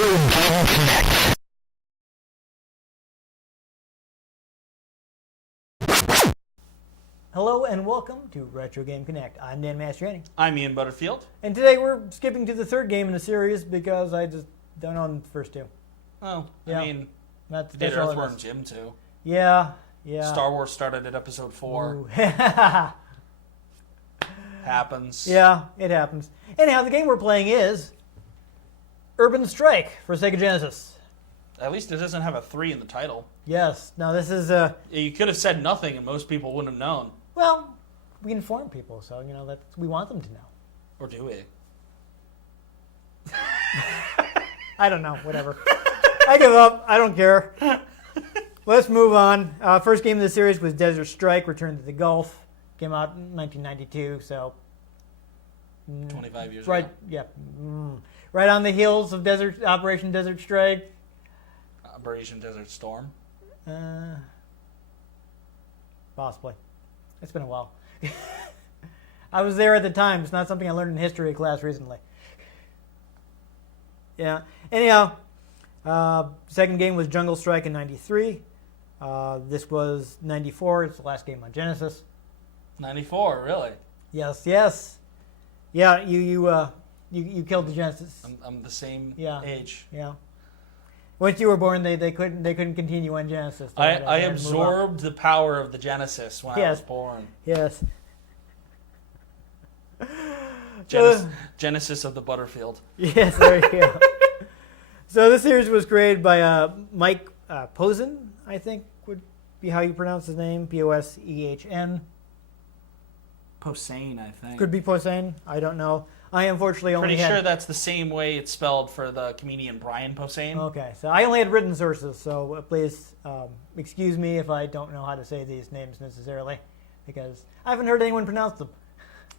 Game Connect. Hello and welcome to Retro Game Connect. I'm Dan Mastriani. I'm Ian Butterfield. And today we're skipping to the third game in the series because I just don't own the first two. Oh, Yeah. I mean, That's did all it Earthworm is. Jim too. Yeah. Star Wars started at episode 4. Ooh. Happens. Yeah, it happens. Anyhow, the game we're playing is Urban Strike for Sega Genesis. At least it doesn't have a 3 in the title. Yes. Now this is You could have said nothing and most people wouldn't have known. well, we inform people, so we want them to know. Or do we? I don't know. Whatever. I give up. I don't care. Let's move on. First game of the series was Desert Strike: Return to the Gulf. Came out in 1992, so 25 years right, ago. yeah, right on the heels of Operation Desert Strike. Operation Desert Storm. Possibly. It's been a while. I was there at the time. It's not something I learned in history class recently. Yeah. Anyhow, second game was Jungle Strike in '93. This was '94. It's the last game on Genesis. 94, really? Yes. Yeah, you killed the Genesis. I'm the same Yeah. age. Yeah. Once you were born, they couldn't continue on Genesis. They had I to move on. absorbed the power of the Genesis when I was born. Yes. Genesis of the Butterfield. Yes, there you go. So this series was created by Mike Posen, I think would be how you pronounce his name. Posehn. Posehn, I think. Could be Posehn. I don't know. I unfortunately only Pretty had... sure that's the same way it's spelled for the comedian Brian Posehn. Okay, so I only had written sources, so please excuse me if I don't know how to say these names necessarily, because I haven't heard anyone pronounce them.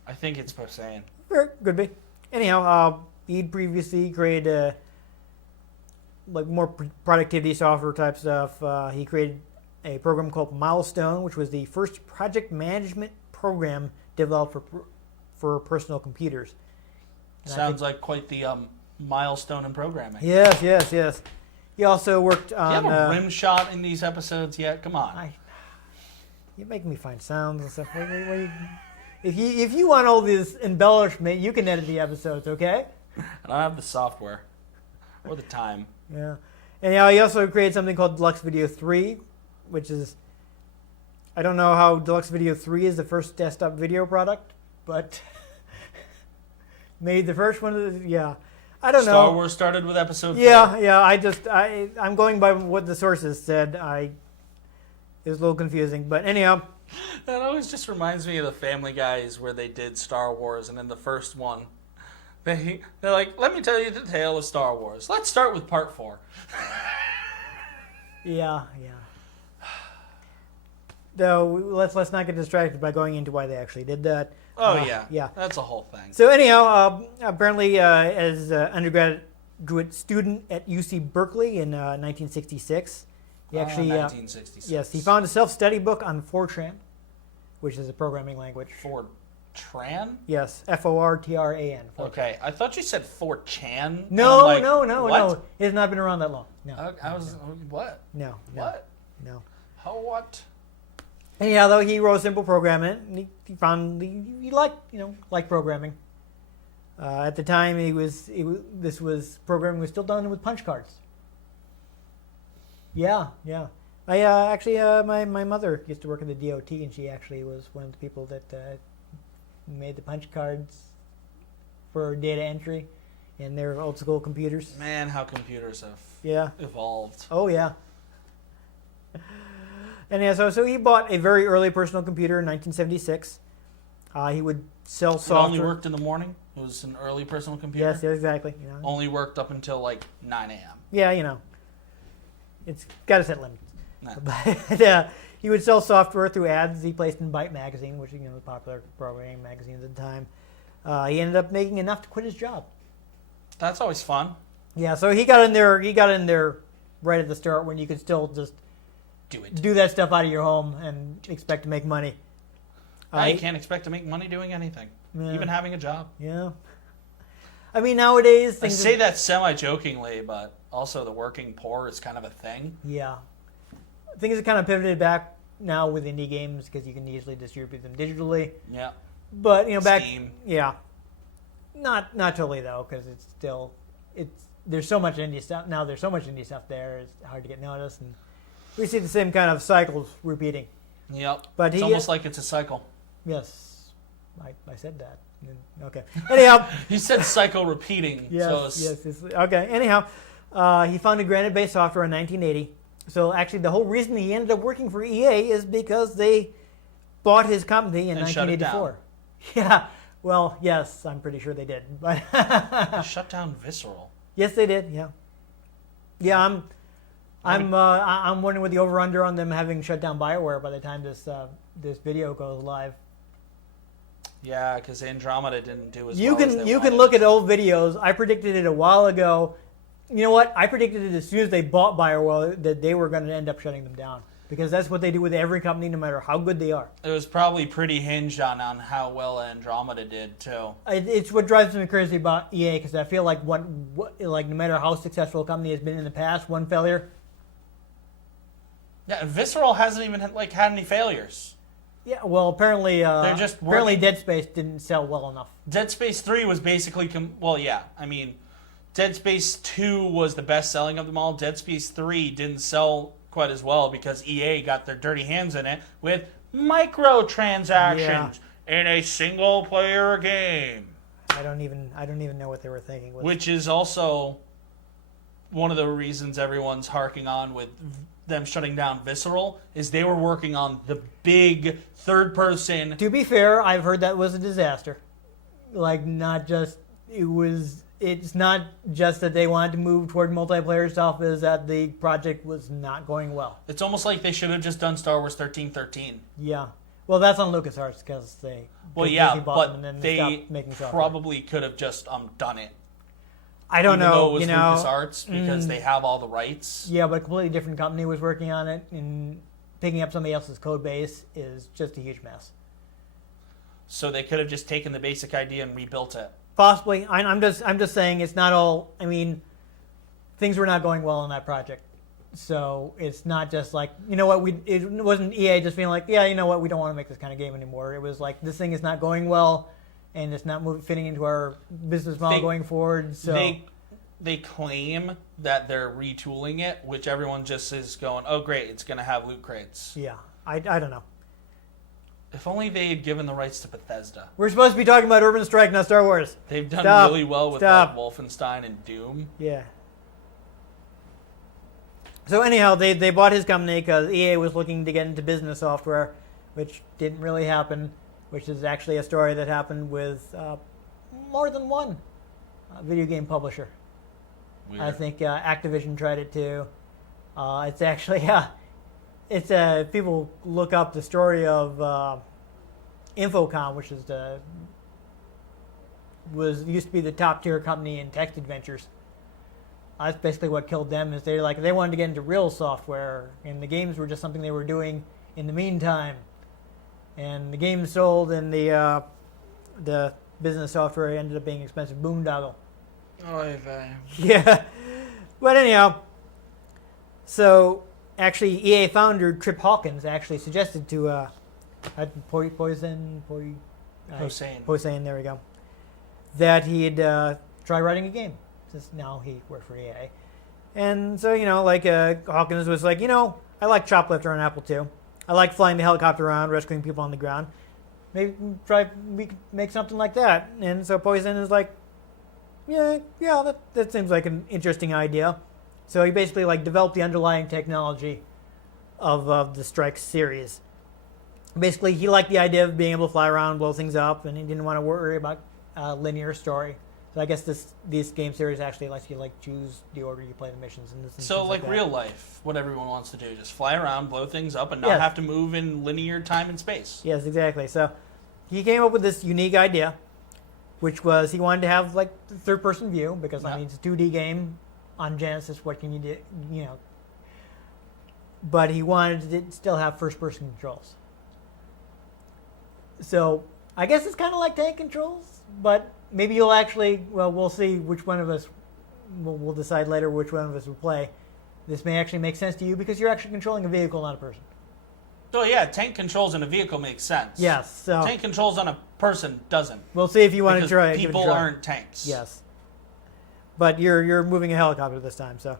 I think it's Posehn. Could be. Anyhow, he'd previously created like more productivity software type stuff. He created a program called Milestone, which was the first project management program developed for personal computers. And Sounds like quite the milestone in programming. Yes. He also worked on... Do you have a rim shot in these episodes yet? Come on. You make me find sounds and stuff. If you want all this embellishment, you can edit the episodes, okay? I don't have the software or the time. Yeah. And he also created something called Deluxe Video 3, which is... I don't know how Deluxe Video 3 is the first desktop video product, but... made the first one of the... Yeah. I don't know. Star Wars started with episode 4. Yeah. I'm going by what the sources said. It was a little confusing, but anyhow... That always just reminds me of the Family Guys where they did Star Wars, and in the first one, they're like, let me tell you the tale of Star Wars. Let's start with part 4. Yeah. Though, let's not get distracted by going into why they actually did that. Oh, yeah. That's a whole thing. So anyhow, apparently as an undergraduate student at UC Berkeley in 1966, he actually... 1966. yes, he found a self-study book on Fortran, which is a programming language. Fortran? Yes, Fortran. Okay, I thought you said 4chan. No, like, no. It has not been around that long. No. I was, what? No. What? No. How, what? Anyhow, though, he wrote simple programming, and he found he liked programming. At the time, programming was still done with punch cards. Yeah. I actually, my mother used to work in the DOT, and she actually was one of the people that made the punch cards for data entry in their old school computers. Man, how computers have evolved. Oh, yeah. And yeah, so he bought a very early personal computer in 1976. He would sell software. It only worked in the morning? It was an early personal computer? Yes, exactly. Only worked up until like 9 a.m. Yeah, it's got to set limits. Nah. But he would sell software through ads he placed in Byte magazine, which was a popular programming magazine at the time. He ended up making enough to quit his job. That's always fun. Yeah, so he got in there right at the start when you could still just do that stuff out of your home and expect to make money. You can't expect to make money doing anything, even having a job. Yeah. I mean, nowadays I things say that semi-jokingly, but also the working poor is kind of a thing. yeah, things have kind of pivoted back now with indie games because you can easily distribute them digitally. Yeah. But back Steam. yeah, not totally though because there's so much indie stuff now. There's so much indie stuff there. It's hard to get noticed, and we see the same kind of cycles repeating. Yep. But it's almost like it's a cycle. Yes, I said that. Okay. Anyhow, You said cycle repeating. yes, So it's, yes. Okay. Anyhow, he founded Granite-based software in 1980. So actually, the whole reason he ended up working for EA is because they bought his company in And shut it 1984. Yeah. Well, yes, I'm pretty sure they did. But They shut down Visceral. yes, they did. Yeah. Yeah. I'm wondering what the over/under on them having shut down BioWare by the time this video goes live. Yeah, because Andromeda didn't do as You well as they can wanted look it at to. old videos. I predicted it a while ago. You know what? I predicted it as soon as they bought BioWare that they were going to end up shutting them down because that's what they do with every company, no matter how good they are. It was probably pretty hinged on how well Andromeda did too. It's what drives me crazy about EA because I feel like like no matter how successful a company has been in the past, one failure. Yeah, and Visceral hasn't even had any failures. Yeah, well, apparently, They're just apparently working- Dead Space didn't sell well enough. Dead Space 3 was basically I mean, Dead Space 2 was the best selling of them all. Dead Space 3 didn't sell quite as well because EA got their dirty hands in it with microtransactions in a single player game. I don't even know what they were thinking. Which is also one of the reasons everyone's harking on with them shutting down Visceral is they were working on the big third person. To be fair, I've heard that was a disaster. Like, it's not just that they wanted to move toward multiplayer stuff, is that the project was not going well. It's almost like they should have just done Star Wars 1313. Yeah. Well, that's on LucasArts because they Disney bought them but and then they stopped making software. probably could have just done it. I don't Even know. though it was you know, LucasArts because they have all the rights. yeah, but a completely different company was working on it, and picking up somebody else's code base is just a huge mess. So they could have just taken the basic idea and rebuilt it. Possibly. I'm just saying it's not all. I mean, things were not going well on that project, so it's not just like it wasn't EA just being like, yeah, you know what, we don't want to make this kind of game anymore. It was like this thing is not going well, and it's not fitting into our business model going forward. So they claim that they're retooling it, which everyone just is going, oh great, it's going to have loot crates. yeah, I don't know. If only they had given the rights to Bethesda. We're supposed to be talking about Urban Strike, not Star Wars. They've done Stop. really well with Stop. like Wolfenstein and Doom. Yeah. So anyhow, they bought his company because EA was looking to get into business software, which didn't really happen, which is actually a story that happened with more than one video game publisher. Weird. I think Activision tried it too. It's actually, people look up the story of Infocom, which is used to be the top tier company in text adventures. That's basically what killed them. Is they wanted to get into real software, and the games were just something they were doing in the meantime. And the games sold, and the business software ended up being expensive boondoggle. Oh, Yeah, but anyhow, so actually EA founder Trip Hawkins actually suggested to Hossein, there we go, that he'd try writing a game. Since now he worked for EA. And so, Hawkins was like, I like Choplifter on Apple II. I like flying the helicopter around, rescuing people on the ground. Maybe we could make something like that. And so Poison is like, yeah, that seems like an interesting idea. So he basically developed the underlying technology of the Strike series. Basically, he liked the idea of being able to fly around, blow things up, and he didn't want to worry about linear story. So I guess this game series actually lets you choose the order you play the missions and this. So like real life, what everyone wants to do, just fly around, blow things up, and not have to move in linear time and space. Yes, exactly. So he came up with this unique idea, which was he wanted to have third person view because it's a 2D game on Genesis. What can you do? But he wanted to still have first person controls. So I guess it's kind of like tank controls, but maybe you'll actually. Well, we'll see which one of us. We'll decide later which one of us will play. This may actually make sense to you because you're actually controlling a vehicle, not a person. So yeah, tank controls in a vehicle makes sense. Yes. So tank controls on a person doesn't. we'll see if you want to Because try. people aren't tanks. Yes. But you're moving a helicopter this time, so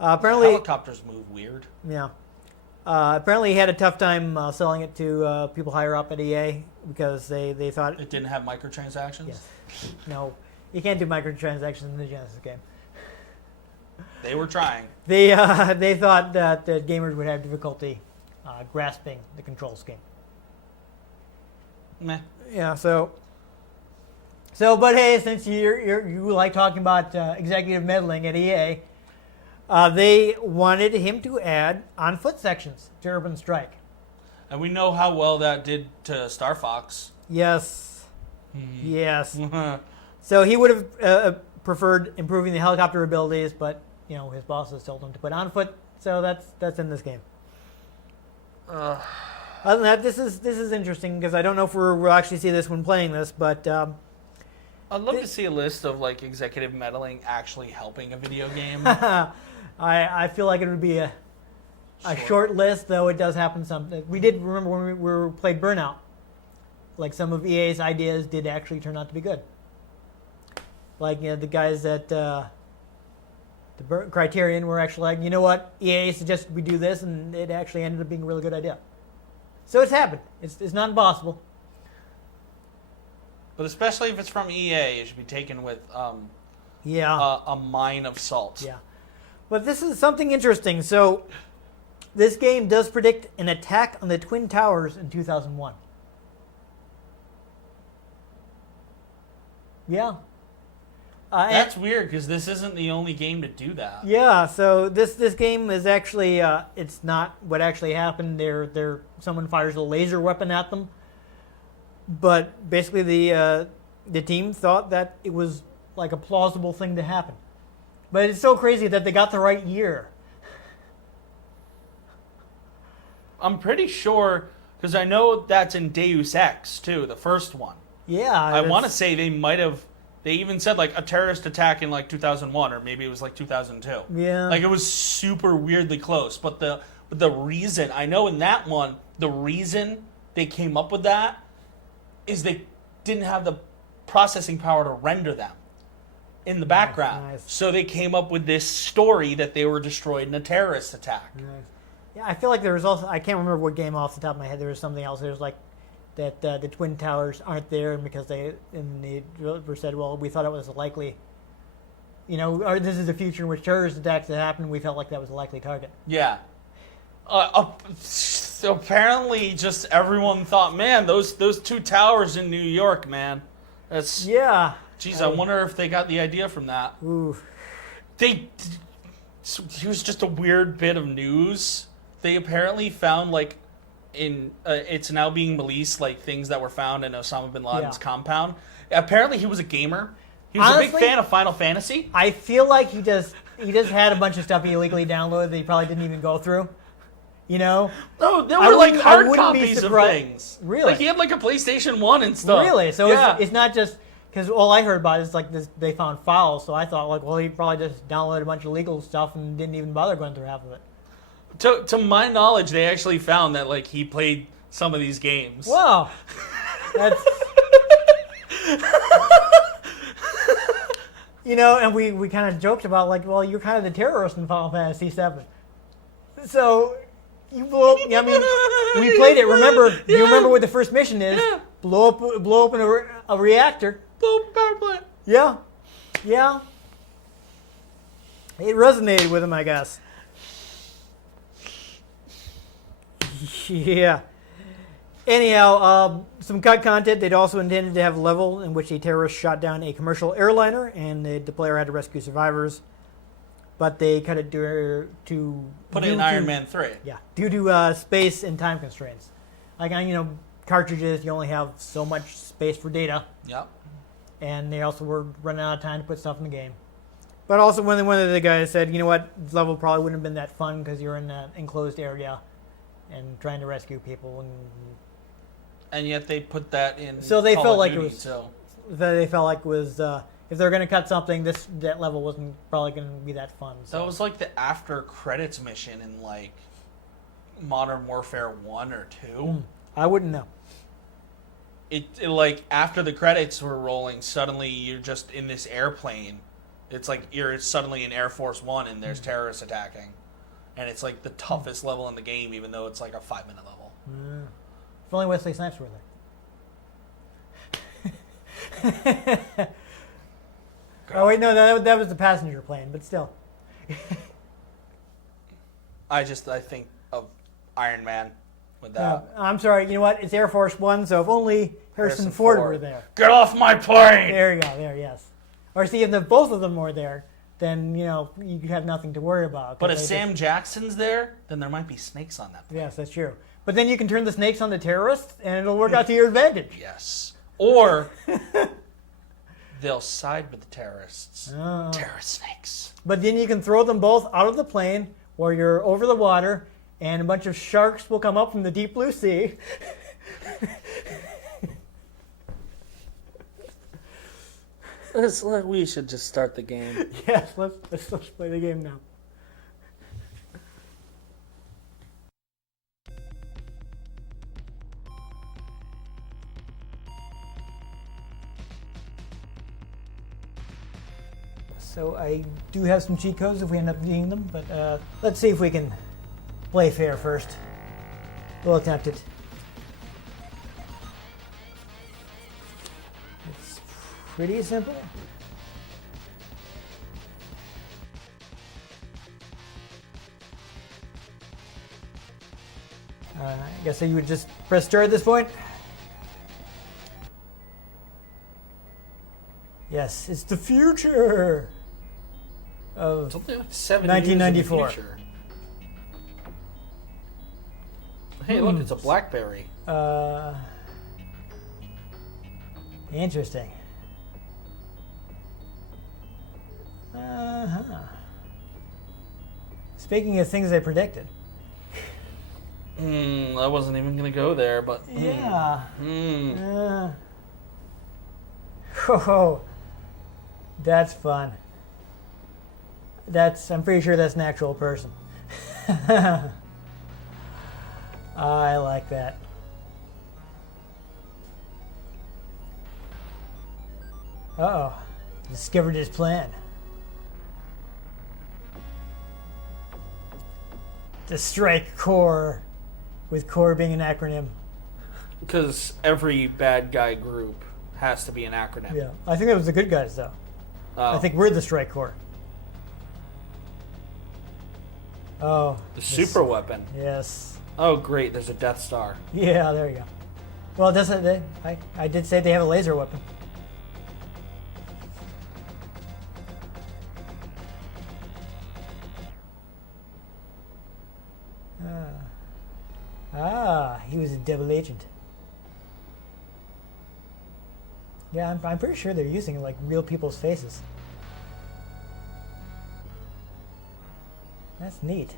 apparently Helicopters move weird. yeah. Apparently, he had a tough time selling it to people higher up at EA because they thought It didn't have microtransactions. yes, no, you can't do microtransactions in the Genesis game. They were trying. They thought that the gamers would have difficulty grasping the control scheme. Meh. Yeah, so but hey, since you like talking about executive meddling at EA, they wanted him to add on-foot sections to Urban Strike. And we know how well that did to Star Fox. Yes. Yes. So he would have preferred improving the helicopter abilities, but his bosses told him to put on foot. So that's in this game. Other than that, this is interesting because I don't know if we'll actually see this when playing this, but I'd love to see a list of like executive meddling actually helping a video game. I feel like it would be a short list, though it does happen some. We did remember when we played Burnout, like some of EA's ideas did actually turn out to be good. Like the guys at the Criterion were actually like, you know what, EA suggested we do this, and it actually ended up being a really good idea. So it's happened. It's not impossible. But especially if it's from EA, it should be taken with Yeah. a mine of salt. Yeah. But this is something interesting. So this game does predict an attack on the Twin Towers in 2001. Yeah. That's weird because this isn't the only game to do that. Yeah, so this game is actually it's not what actually happened. Someone fires a laser weapon at them, but basically the team thought that it was like a plausible thing to happen. But it's so crazy that they got the right year. I'm pretty sure because I know that's in Deus Ex too, the first one. Yeah, I want to say they might have. They even said like a terrorist attack in like 2001 or maybe it was like 2002. Yeah. Like it was super weirdly close. But the reason I know in that one, the reason they came up with that is they didn't have the processing power to render them in the background. Nice. So they came up with this story that they were destroyed in a terrorist attack. Nice. Yeah, I feel like there was also, I can't remember what game off the top of my head. There was something else. There was like that the Twin Towers aren't there, and because the developer said, well, we thought it was a likely, or this is a future in which terrorist attacks had happened. We felt like that was a likely target. Yeah. So apparently, just everyone thought, man, those two towers in New York, man. That's Yeah. Geez, I wonder if they got the idea from that. Ooh. Here's just a weird bit of news. They apparently found like it's now being released like things that were found in Osama bin Laden's compound. Apparently, he was a gamer. He was Honestly, a big fan of Final Fantasy. I feel like he just had a bunch of stuff he illegally downloaded that he probably didn't even go through. No, there were like hard wouldn't be copies of surprised. things. Really? Like he had like a PlayStation 1 and stuff. Really? So yeah. it's not just because all I heard about is like this, they found files. So I thought like, well, he probably just downloaded a bunch of legal stuff and didn't even bother going through half of it. To my knowledge, they actually found that like he played some of these games. Wow, that's and we kind of joked about like, well, you're kind of the terrorist in Final Fantasy VII. So you blow up. I mean, we played it. Remember? Do you remember what the first mission is? Yeah. Blow open a reactor. Blow up a power plant. Yeah. It resonated with him, I guess. Yeah. Anyhow, some cut content. They'd also intended to have a level in which a terrorist shot down a commercial airliner, and the player had to rescue survivors. But they cut it to Put it in Iron Man 3. Yeah, due to space and time constraints. Like on cartridges, you only have so much space for data. Yep. And they also were running out of time to put stuff in the game. But also, one of the guys said, you know what, this level probably wouldn't have been that fun because you're in an enclosed area and trying to rescue people. And yet they put that in. So they Call felt of like Duty, it was. So. that they felt like was if they're going to cut something, that level wasn't probably going to be that fun. So. That was like the after credits mission in like Modern Warfare 1 or 2. I wouldn't know. It like after the credits were rolling, suddenly you're just in this airplane. It's like you're suddenly in Air Force One and there's terrorists attacking, and it's like the toughest level in the game, even though it's like a 5-minute level. If only Wesley Snipes were there. Oh wait, no, that was the passenger plane, but still. I think of Iron Man with that. I'm sorry. You know what? It's Air Force One, so if only Harrison Ford were there. Get off my plane! There you go. There, yes. Or see, if both of them were there, then you have nothing to worry about. But if Sam Jackson's there, then there might be snakes on that plane. Yes, that's true. But then you can turn the snakes on the terrorists, and it'll work out to your advantage. Yes. Or they'll side with the terrorists. Oh. Terrorist snakes. But then you can throw them both out of the plane where you're over the water, and a bunch of sharks will come up from the deep blue sea. We should just start the game. Yes, let's play the game now. So I do have some cheat codes if we end up needing them, but let's see if we can play fair first. We'll attempt it. It's pretty simple. I guess you would just press start at this point. Yes, it's the future of Something like 7 1994. years in the future. Hey, look, it's a BlackBerry. Interesting. Uh-huh. Speaking of things I predicted. I wasn't even going to go there, but... Yeah. Oh, that's fun. I'm pretty sure that's an actual person. I like that. Uh-oh. Discovered his plan. The Strike Corps, with Corps being an acronym. Because every bad guy group has to be an acronym. Yeah. I think that was the good guys, though. I think we're the Strike Corps. Oh. The super weapon. Yes. Oh, great. There's a Death Star. Yeah, there you go. Well, I did say they have a laser weapon. He was a double agent. Yeah, I'm pretty sure they're using like real people's faces. That's neat.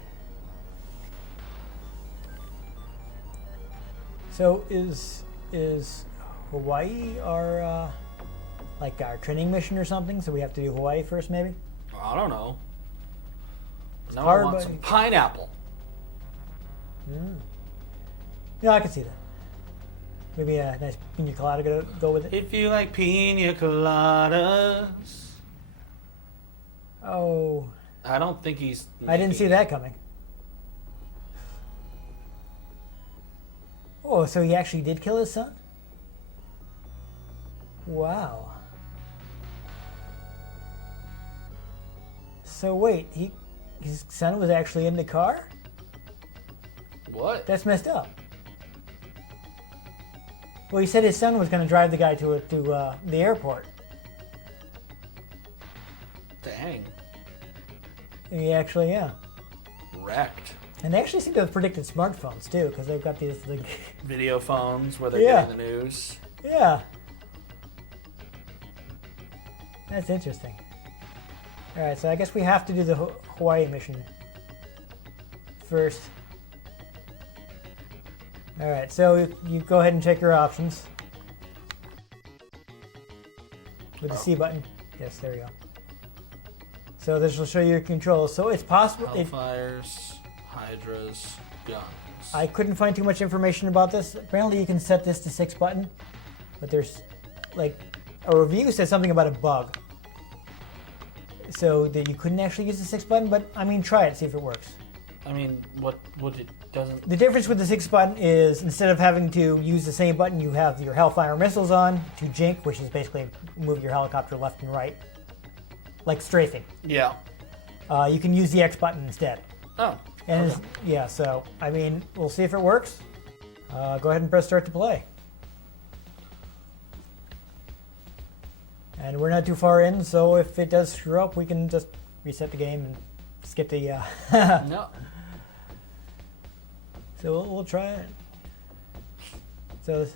So is Hawaii our like our training mission or something? So we have to do Hawaii first, maybe? I don't know. Now I hard, want but- some pineapple. Yeah, I can see that. Maybe a nice pina colada go with it. If you like pina coladas. Oh, I don't think he's... I didn't see that coming. Oh, so he actually did kill his son? Wow. So wait, his son was actually in the car? What? That's messed up. Well, he said his son was going to drive the guy to the airport. Dang. He actually, yeah. Wrecked. And they actually seem to have predicted smartphones too, because they've got these like, Video phones where they're Yeah. getting the news. yeah. That's interesting. All right, so I guess we have to do the Hawaii mission first. All right, so you go ahead and check your options. with the C button. Yes, there you go. So this will show you your controls. So it's possible. Hellfires, Hydras, guns. I couldn't find too much information about this. Apparently you can set this to 6 button, but there's like a review says something about a bug. So that you couldn't actually use the 6 button, but I mean try it, see if it works. I mean, what it doesn't... The difference with the 6 button is instead of having to use the same button, you have your Hellfire missiles on to jink, which is basically move your helicopter left and right, like strafing. Yeah. You can use the X button instead. Oh. And Okay. yeah, so I mean, we'll see if it works. Go ahead and press start to play. And we're not too far in, so if it does screw up, we can just reset the game and skip the. No. So we'll try it. So.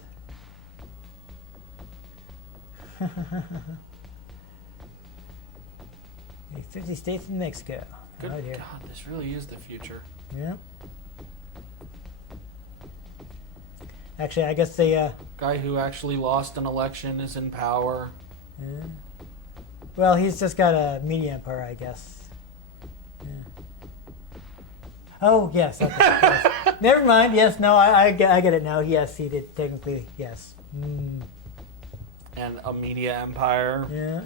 50 states in Mexico. Good Right here. God, this really is the future. Yeah. Actually, I guess they. Guy who actually lost an election is in power. Yeah. Well, he's just got a media empire, I guess. Yeah. Oh, yes. Okay, yes. Never mind. Yes, no, I get it now. Yes, he did technically. Yes. Mm. And a media empire. Yeah.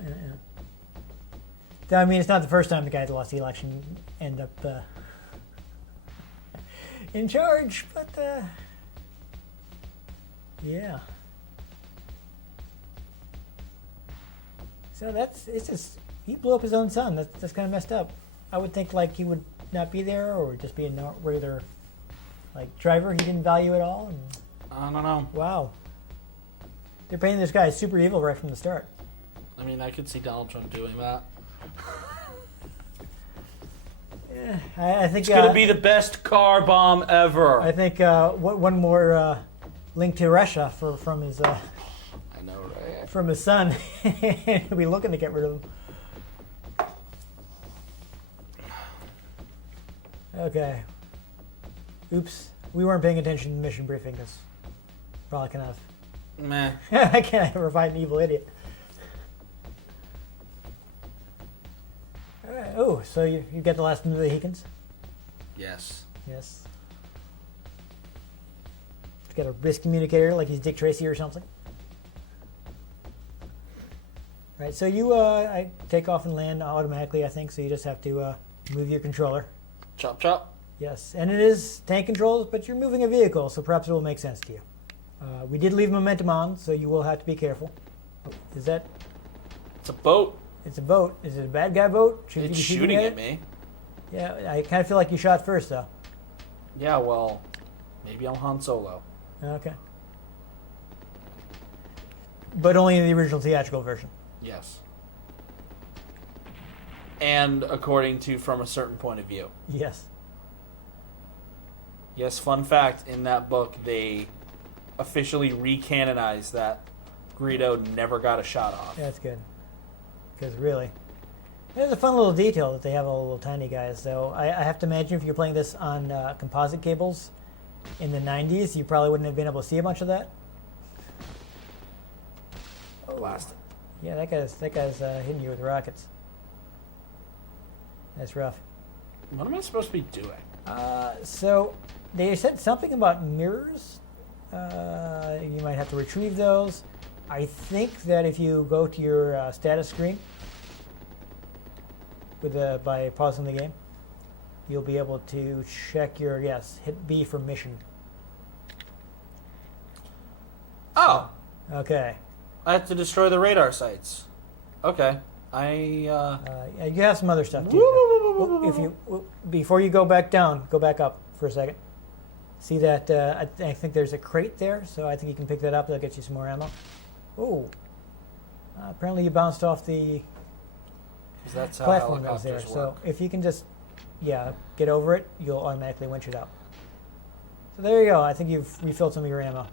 I mean, it's not the first time the guy that lost the election end up in charge, but yeah. So it's just he blew up his own son. That's kind of messed up. I would think like he would not be there or just be a regular like driver he didn't value at all. And, I don't know. wow, they're painting this guy as super evil right from the start. I mean, I could see Donald Trump doing that. Yeah, I think It's gonna be the best car bomb ever. I think one more link to Russia from his I know, right? from his son. He'll be looking to get rid of him. Okay. Oops. We weren't paying attention to mission briefing because probably kind of. Meh. I can't ever find an evil idiot. All right. Oh, so you got the last of the Mohicans? Yes. Yes. He's got a wrist communicator like he's Dick Tracy or something. Right, so you I take off and land automatically, I think, so you just have to move your controller. Chop chop. Yes, and it is tank controls, but you're moving a vehicle, so perhaps it will make sense to you. We did leave momentum on, so you will have to be careful. Is that... It's a boat. It's a boat. Is it a bad guy boat? Should you It's be shooting at at it? me. Yeah, I kind of feel like you shot first, though. Yeah, well, maybe I'm Han Solo. Okay. But only in the original theatrical version. Yes. And according to From a Certain Point of View. Yes. Yes, fun fact, in that book, they officially recanonized that Greedo never got a shot off. That's good. Because really, there's a fun little detail that they have all the little tiny guys. Though I have to imagine if you're playing this on composite cables in the 90s, you probably wouldn't have been able to see a bunch of that. Blasted. Yeah, that guy's hitting you with rockets. That's rough. What am I supposed to be doing? So they said something about mirrors. You might have to retrieve those. I think that if you go to your status screen by pausing the game, you'll be able to check your hit B for mission. Oh, Okay. I have to destroy the radar sites. Okay. You have some other stuff too. though. If you before you go back down, go back up for a second. See that? I think there's a crate there, so I think you can pick that up. That'll get you some more ammo. Oh. Apparently you bounced off the 'Cause that's how platform that was there. helicopters So work. if you can just, get over it, you'll automatically winch it out. So there you go. I think you've refilled some of your ammo.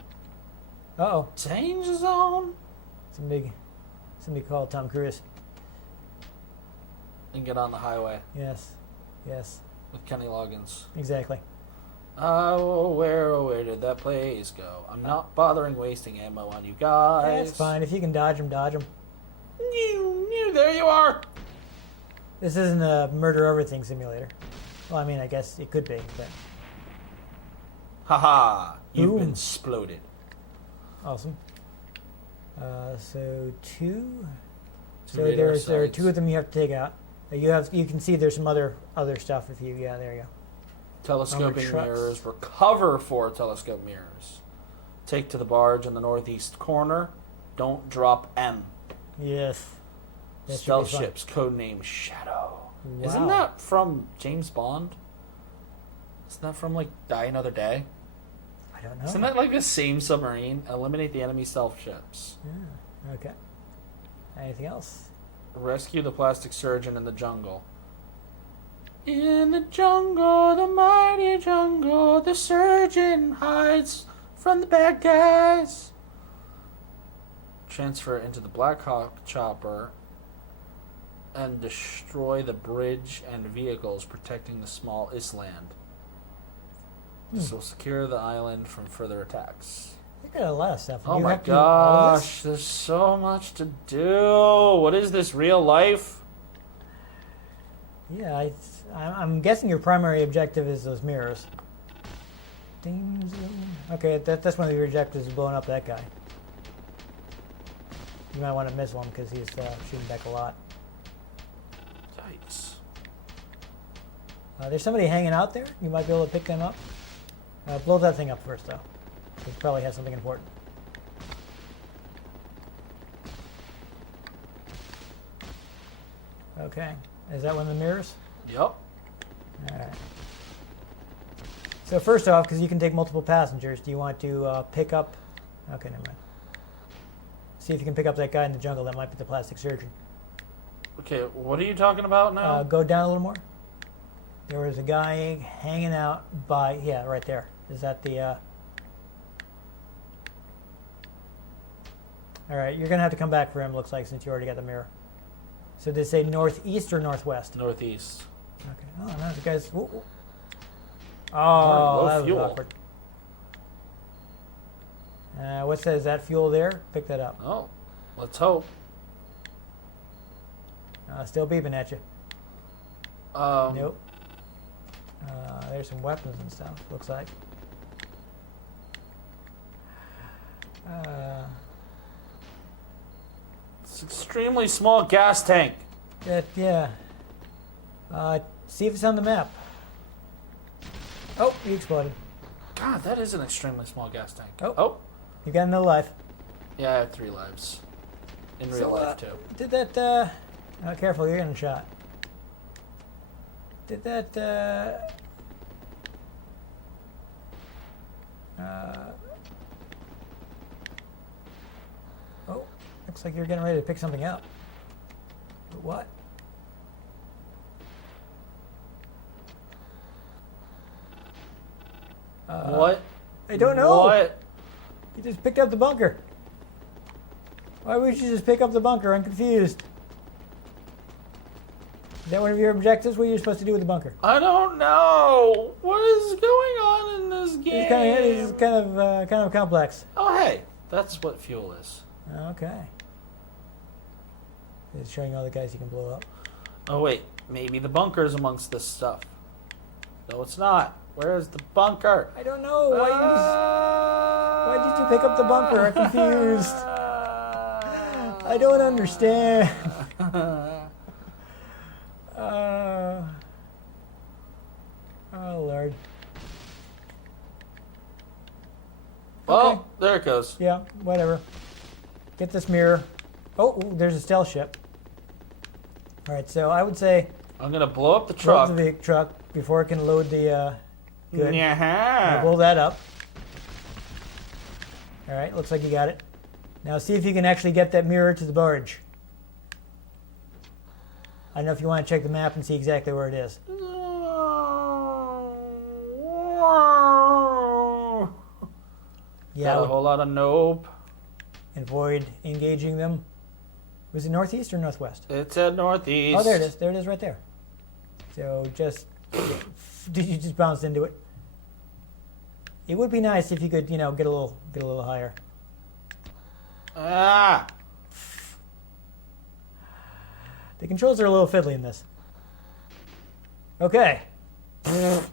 Uh-oh. Danger zone. Somebody called Tom Cruise. And get on the highway Yes. Yes. with Kenny Loggins. Exactly. Oh, where did that place go? I'm not bothering wasting ammo on you guys. That's fine. If you can dodge them, dodge them. There you are. This isn't a murder everything simulator. Well, I mean, I guess it could be, but Haha. You've Ooh. been exploded. awesome. So two. To So radar there are sites. two of them you have to take out. You can see there's some other stuff if you there you go. Telescoping trucks. mirrors. Recover 4 telescope mirrors. Take to the barge in the northeast corner. Don't drop M. Yes. That should be Stealth fun. ships, codename Shadow. Wow. Isn't that from James Bond? Isn't that from like Die Another Day? I don't know. Isn't that like the same submarine? Eliminate the enemy stealth ships. Yeah. Okay. Anything else? Rescue the plastic surgeon in the jungle. In the jungle, the mighty jungle, the surgeon hides from the bad guys. Transfer into the Black Hawk chopper and destroy the bridge and vehicles protecting the small island. This will secure the island from further attacks. You got a lot of stuff. Oh You my have to do all of this? gosh, there's so much to do. What is this, real life? Yeah, I'm guessing your primary objective is those mirrors. Ding, zing. Okay, that's one of your objectives is blowing up that guy. You might want to missile him because he's shooting back a lot. Yikes. There's somebody hanging out there. You might be able to pick them up. Blow that thing up first, though. It probably has something important. Okay. Is that one of the mirrors? Yep. All right. So first off, because you can take multiple passengers, do you want to pick up... Okay, never mind. See if you can pick up that guy in the jungle. That might be the plastic surgeon. Okay, what are you talking about now? Go down a little more. There was a guy hanging out by... Yeah, right there. Is that the... All right, you're going to have to come back for him, looks like, since you already got the mirror. So did it say northeast or northwest? Northeast. Okay. Oh, no, the guy's... Ooh, ooh. Oh, Low that was fuel. awkward. What says that fuel there? Pick that up. Oh, let's hope. Still beeping at you. Um, Nope. There's some weapons and stuff, looks like. It's an extremely small gas tank. Yeah. See if it's on the map. Oh, he exploded. God, that is an extremely small gas tank. Oh. You got another life. Yeah, I have 3 lives. In real life, too. Did that, oh, careful, you're getting shot. Did that, oh, looks like you're getting ready to pick something up. But what? What? I don't know. What? You just picked up the bunker. Why would you just pick up the bunker? I'm confused. Is that one of your objectives? What are you supposed to do with the bunker? I don't know. What is going on in this game? It's kind of complex. Oh, hey. That's what fuel is. Okay. It's showing all the guys you can blow up. Oh, wait. Maybe the bunker's amongst this stuff. No, it's not. Where is the bunker? I don't know. Why did you pick up the bunker? I'm confused. I don't understand. Oh, Lord. Oh, Okay. there it goes. Yeah, whatever. Get this mirror. Oh, ooh, there's a stealth ship. All right, so I would say I'm going to blow up the load truck. the truck before it can load the good. Yeah. Blow that up. All right, looks like you got it. Now see if you can actually get that mirror to the barge. I don't know if you want to check the map and see exactly where it is. Yeah, Got a whole lot of nope. avoid engaging them. Was it northeast or northwest? It's at northeast. Oh, there it is. There it is right there. So just, did you just bounce into it? It would be nice if you could, get a little higher. Ah. The controls are a little fiddly in this. Okay. Oh.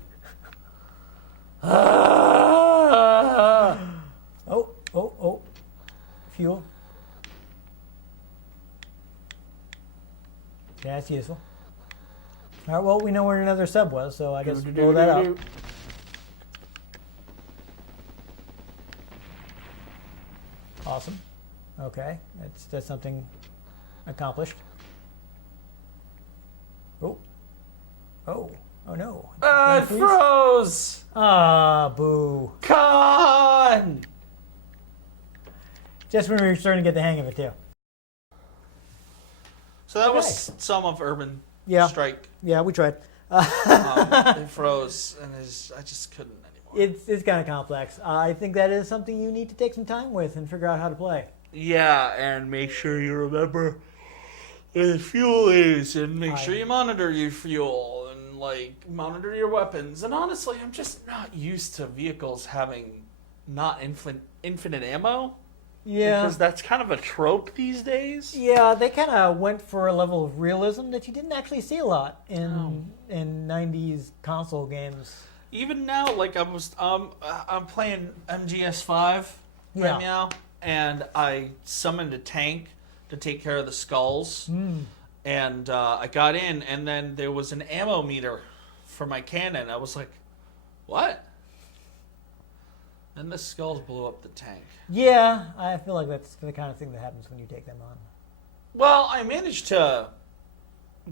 Fuel. Yeah, that's useful. All right, well, we know where another sub was, so I guess blow that up. Awesome. Okay, that's something accomplished. Oh no. It froze! Ah, boo. Con! Just when we were starting to get the hang of it, too. So that was some of Urban Strike. Yeah, we tried. It froze, and I just couldn't anymore. It's kind of complex. I think that is something you need to take some time with and figure out how to play. Yeah, and make sure you remember where the fuel is, and make sure you monitor your fuel, and like monitor your weapons. And honestly, I'm just not used to vehicles having not infinite ammo. Yeah. Because that's kind of a trope these days. Yeah, they kind of went for a level of realism that you didn't actually see a lot in 90s console games. Even now, like I'm playing MGS5 right now, and I summoned a tank to take care of the skulls. And I got in, and then there was an ammo meter for my cannon. I was like, what? And the skulls blew up the tank. Yeah, I feel like that's the kind of thing that happens when you take them on. Well, I managed to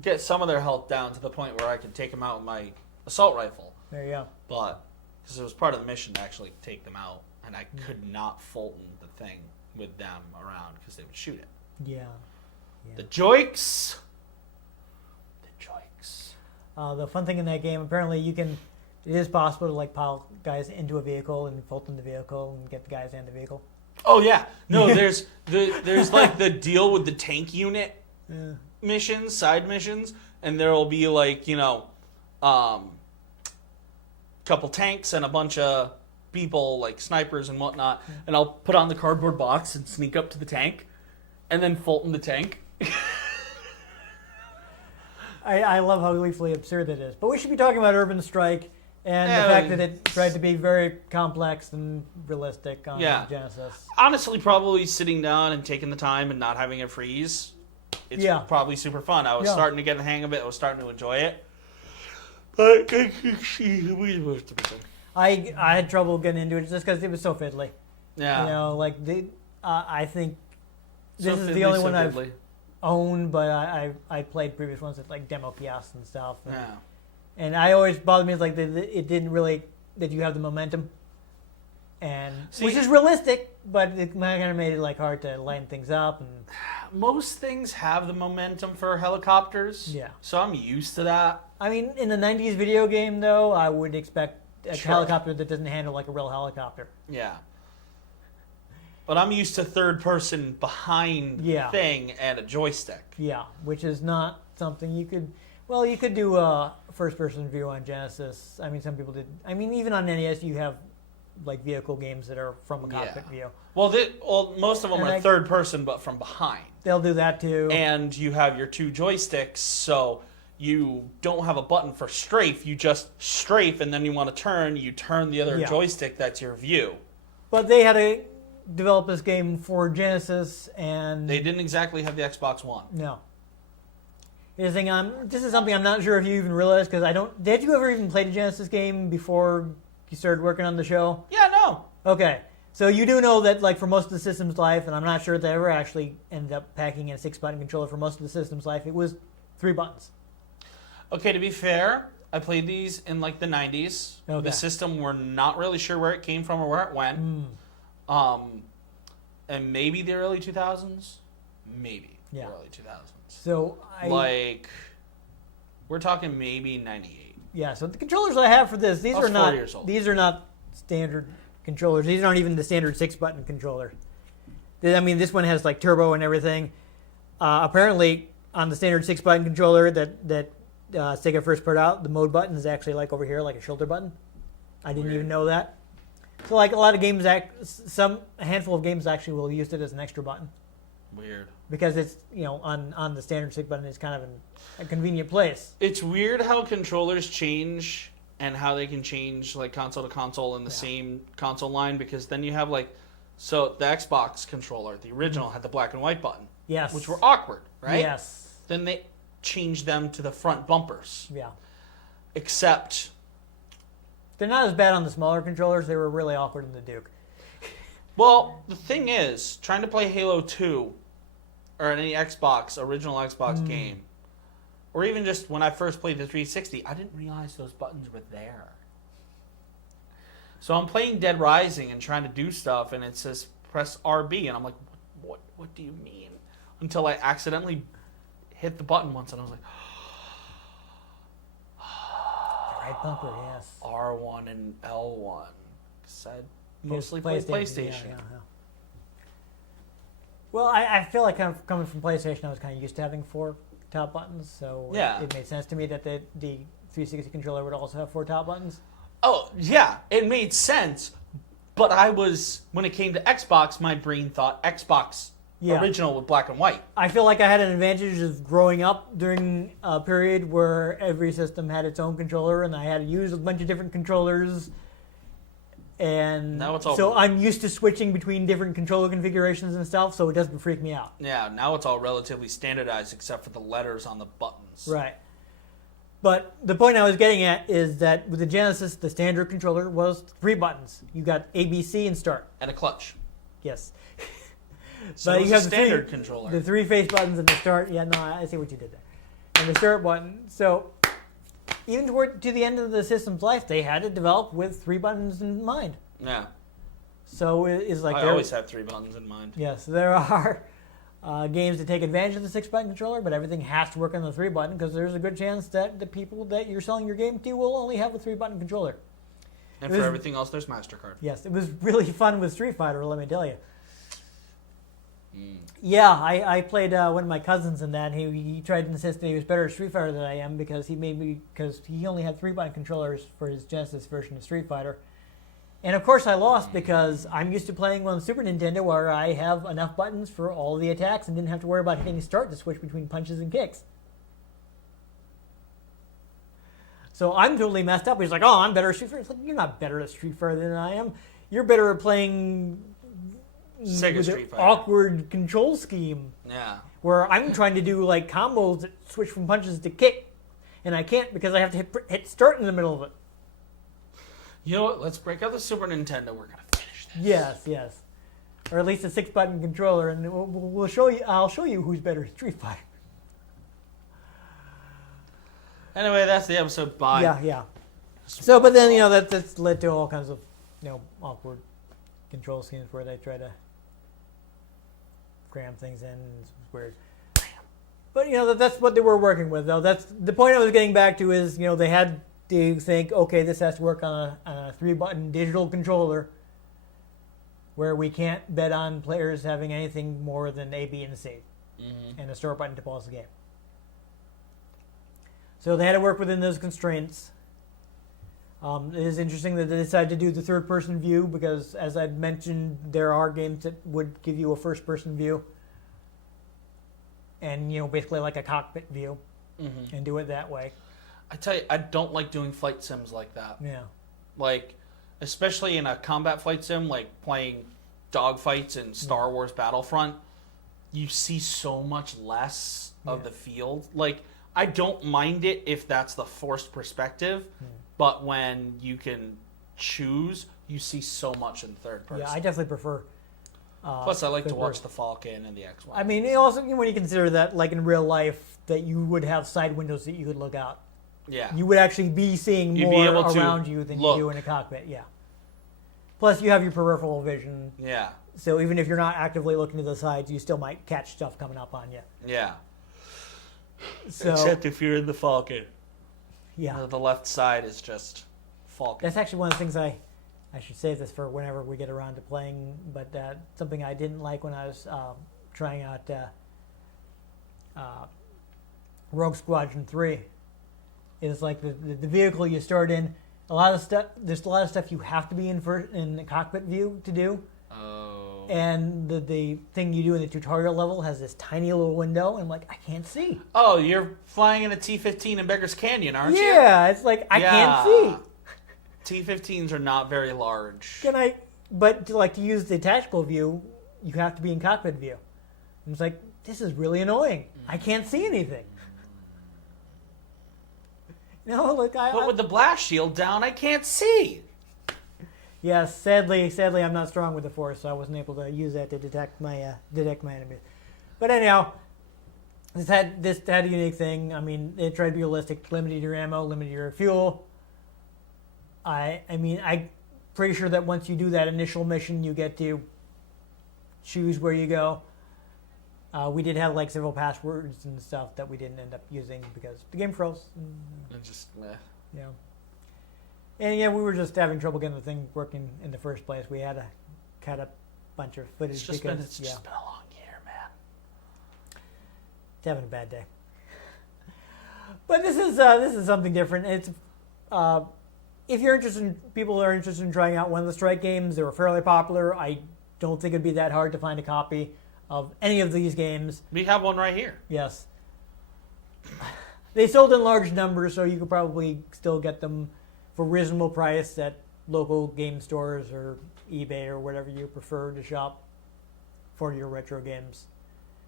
get some of their health down to the point where I could take them out with my assault rifle. There you go. But, because it was part of the mission to actually take them out, and I could not Fulton the thing with them around because they would shoot it. Yeah. The joiks. The fun thing in that game, apparently it is possible to like pile guys into a vehicle and Fulton the vehicle and get the guys in the vehicle. Oh yeah, no, there's like the deal with the tank unit missions, side missions, and there will be like couple tanks and a bunch of people like snipers and whatnot, and I'll put on the cardboard box and sneak up to the tank, and then Fulton the tank. I love how gleefully absurd it is, but we should be talking about Urban Strike. And the fact that it tried to be very complex and realistic on Genesis. Honestly, probably sitting down and taking the time and not having it freeze, it's probably super fun. I was starting to get the hang of it. I was starting to enjoy it. But I had trouble getting into it just because it was so fiddly. Yeah. You know, like I think this is the only one I've owned, but I played previous ones at like demo kiosks and stuff. And, and I always bothered me like it didn't really that you have the momentum, and which is realistic, but it kind of made it like hard to line things up. And most things have the momentum for helicopters. Yeah. So I'm used to that. I mean, in the '90s video game though, I would expect a helicopter that doesn't handle like a real helicopter. Yeah. But I'm used to third person behind thing and a joystick. Yeah, which is not something you could. Well, you could do a first-person view on Genesis. I mean, some people did. I mean, even on NES, you have like vehicle games that are from a cockpit view. Well, most of them are third-person, but from behind. They'll do that too. And you have your two joysticks, so you don't have a button for strafe. You just strafe, and then you want to turn. You turn the other joystick. That's your view. But they had to develop this game for Genesis, and they didn't exactly have the Xbox One. No. This is something I'm not sure if you even realized, because I don't. Did you ever even play a Genesis game before you started working on the show? Yeah, no. Okay, so you do know that, like, for most of the system's life, and I'm not sure if they ever actually ended up packing in a 6-button controller for most of the system's life. It was 3 buttons. Okay, to be fair, I played these in like the 90s. Okay. The system, we're not really sure where it came from or where it went. And maybe the early 2000s. Maybe the early 2000s. So we're talking maybe 98. Yeah, so the controllers I have for this, these are not standard controllers. These aren't even the standard 6-button controller. I mean, this one has like turbo and everything. Apparently, on the standard 6-button controller that Sega first put out, the mode button is actually like over here, like a shoulder button. I didn't even know that. So like a lot of games, a handful of games actually will use it as an extra button. Weird. because it's on the standard stick button is kind of a convenient place. It's weird how controllers change and how they can change like console to console in the same console line, because then you have like, so the Xbox controller, the original, had the black and white button. Yes. Which were awkward, right? Yes. Then they changed them to the front bumpers. Yeah. Except They're not as bad on the smaller controllers. They were really awkward in the Duke. well, the thing is, trying to play Halo 2 or any original Xbox game, or even just when I first played the 360, I didn't realize those buttons were there. So I'm playing Dead Rising and trying to do stuff, and it says press RB, and I'm like, what do you mean? Until I accidentally hit the button once, and I was like, Right bumper, yes. R1 and L1. Because I You mostly just played PlayStation. Yeah. Well, I feel like kind of coming from PlayStation, I was kind of used to having 4 top buttons, so it made sense to me that the 360 controller would also have 4 top buttons. Oh, yeah, it made sense. But when it came to Xbox, my brain thought Xbox original with black and white. I feel like I had an advantage of growing up during a period where every system had its own controller, and I had to use a bunch of different controllers. And now it's all so I'm used to switching between different controller configurations and stuff, so it doesn't freak me out. Yeah, now it's all relatively standardized except for the letters on the buttons. Right. But the point I was getting at is that with the Genesis, the standard controller was 3 buttons. You got A, B, C, and start. And a clutch. Yes. So but it was you have a the standard controller. The 3 face buttons and the start. Yeah, no, I see what you did there. And the start button. So even to the end of the system's life, they had to develop with 3 buttons in mind. Yeah. So it's like I always have 3 buttons in mind. Yes, there are games that take advantage of the 6-button controller, but everything has to work on the 3-button because there's a good chance that the people that you're selling your game to will only have a 3-button controller. And for everything else, there's MasterCard. Yes, it was really fun with Street Fighter, let me tell you. Yeah, I played one of my cousins in that. He tried to insist that he was better at Street Fighter than I am because he only had 3-button controllers for his Genesis version of Street Fighter. And of course I lost because I'm used to playing on Super Nintendo where I have enough buttons for all the attacks and didn't have to worry about hitting start to switch between punches and kicks. So I'm totally messed up. He's like, oh, I'm better at Street Fighter. It's like, you're not better at Street Fighter than I am. You're better at playing Sega with Street an Fighter. awkward control scheme. Yeah. Where I'm trying to do like combos that switch from punches to kick. And I can't because I have to hit start in the middle of it. You know what? Let's break out the Super Nintendo. We're going to finish this. Yes. Or at least a 6-button controller, and we'll show you. I'll show you who's better at Street Fighter. Anyway, that's the episode. Bye. Yeah. So, but then that's led to all kinds of awkward control schemes where they try to cram things in. It's weird. But that's what they were working with, though. That's the point I was getting back to. Is they had to think, okay, this has to work on a 3-button digital controller where we can't bet on players having anything more than A, B, and C, and a start button to pause the game. So they had to work within those constraints. It is interesting that they decided to do the third-person view because, as I mentioned, there are games that would give you a first-person view and, basically like a cockpit view and do it that way. I tell you, I don't like doing flight sims like that. Yeah. Like, especially in a combat flight sim, like playing dogfights in Star Wars Battlefront, you see so much less of the field. Like, I don't mind it if that's the forced perspective, but when you can choose, you see so much in third person. Yeah, I definitely prefer. Plus, I like to watch the Falcon and the X-Wing. I mean, also when you consider that, like in real life, that you would have side windows that you could look out. Yeah. You would actually be seeing You'd more be able to around you than look. you do in a cockpit. Yeah. Plus, you have your peripheral vision. Yeah. So even if you're not actively looking to the sides, you still might catch stuff coming up on you. Yeah. So, Except if you're in the Falcon. yeah. The left side is just Falcon. That's actually one of the things I should save this for whenever we get around to playing, but something I didn't like when I was trying out Rogue Squadron 3 is like the vehicle you start in. There's a lot of stuff you have to be in the cockpit view to do. Oh. And the thing you do in the tutorial level has this tiny little window, and I'm like, I can't see. Oh, you're flying in a T-15 in Beggars Canyon, aren't you? Yeah, it's like, I can't see. T-15s are not very large. But to use the tactical view, you have to be in cockpit view. And it's like, this is really annoying. I can't see anything. But with the blast shield down, I can't see. Yes, sadly, I'm not strong with the Force, so I wasn't able to use that to detect my enemies. But anyhow, this had a unique thing. I mean, it tried to be realistic, limited your ammo, limited your fuel. I'm pretty sure that once you do that initial mission, you get to choose where you go. We did have like several passwords and stuff that we didn't end up using because the game froze. And just, Yeah. And yeah, we were just having trouble getting the thing working in the first place. We had to cut a bunch of footage It's just because been a long year, man. It's having a bad day. But this is something different. It's if you're interested, people are interested in trying out one of the Strike games. They were fairly popular. I don't think it'd be that hard to find a copy of any of these games. We have one right here. Yes. They sold in large numbers, so you could probably still get them for reasonable price at local game stores or eBay or whatever you prefer to shop for your retro games.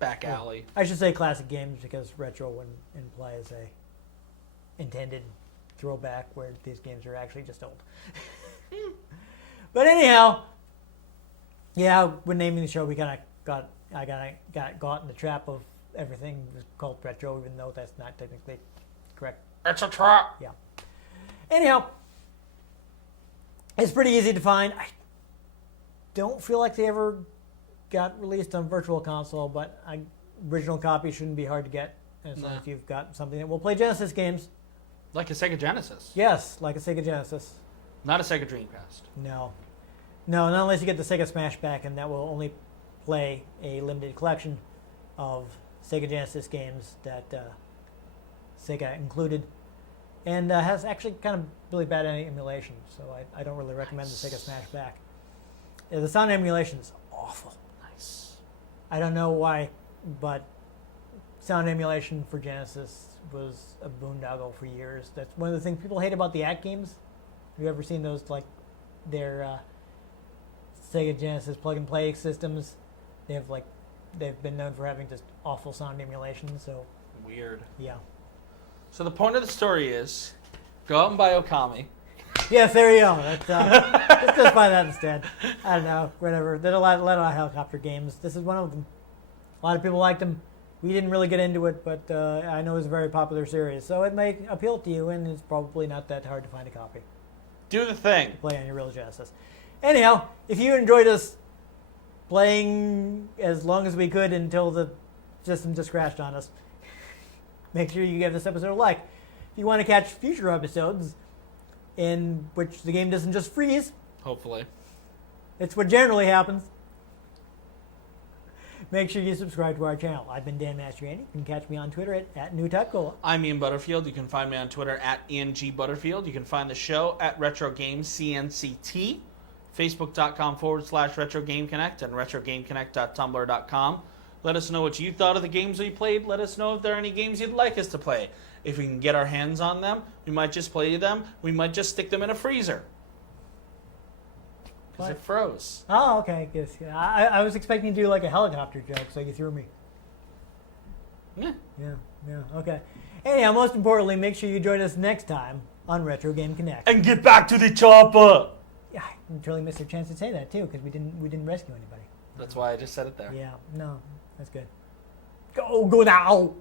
Back alley. I should say classic games because retro wouldn't imply as a intended throwback where these games are actually just old. But anyhow, yeah, when naming the show, we kind of got in the trap of everything was called retro, even though that's not technically correct. It's a trap. Yeah. Anyhow, it's pretty easy to find. I don't feel like they ever got released on Virtual Console, but original copy shouldn't be hard to get as long as you've got something that will play Genesis games. Like a Sega Genesis. Yes, like a Sega Genesis. Not a Sega Dreamcast. No, not unless you get the Sega Smash back, and that will only play a limited collection of Sega Genesis games that Sega included. And has actually kind of really bad emulation, so I don't really recommend the Sega Smash back. The sound emulation is awful. Nice. I don't know why, but sound emulation for Genesis was a boondoggle for years. That's one of the things people hate about the ACT games. Have you ever seen those, like, their Sega Genesis plug-and-play systems? They've been known for having just awful sound emulation, so... Weird. Yeah. So the point of the story is, go out and buy Okami. Yes, there you go. Let's just buy that instead. I don't know, whatever. There's a lot of helicopter games. This is one of them. A lot of people liked them. We didn't really get into it, but I know it's a very popular series, so it may appeal to you, and it's probably not that hard to find a copy. Do the thing. Play on your real Genesis. Anyhow, if you enjoyed us playing as long as we could until the system just crashed on us, make sure you give this episode a like. If you want to catch future episodes in which the game doesn't just freeze, Hopefully. it's what generally happens, make sure you subscribe to our channel. I've been Dan Mastriani. You can catch me on Twitter at NewTechCola. I'm Ian Butterfield. You can find me on Twitter at Ian G. Butterfield. You can find the show at Retro Games CNCT, Facebook.com/Retro Game Connect, and RetroGameConnect.tumblr.com. Let us know what you thought of the games we played. Let us know if there are any games you'd like us to play. If we can get our hands on them, we might just play them. We might just stick them in a freezer. Because it froze. Oh, okay. Yes. I was expecting to do like a helicopter joke, so you threw me. Yeah. Yeah, okay. Anyhow, most importantly, make sure you join us next time on Retro Game Connect. And get back to the chopper! Yeah, I totally missed a chance to say that, too, because we didn't rescue anybody. That's why I just said it there. Yeah, no, that's good. Go now!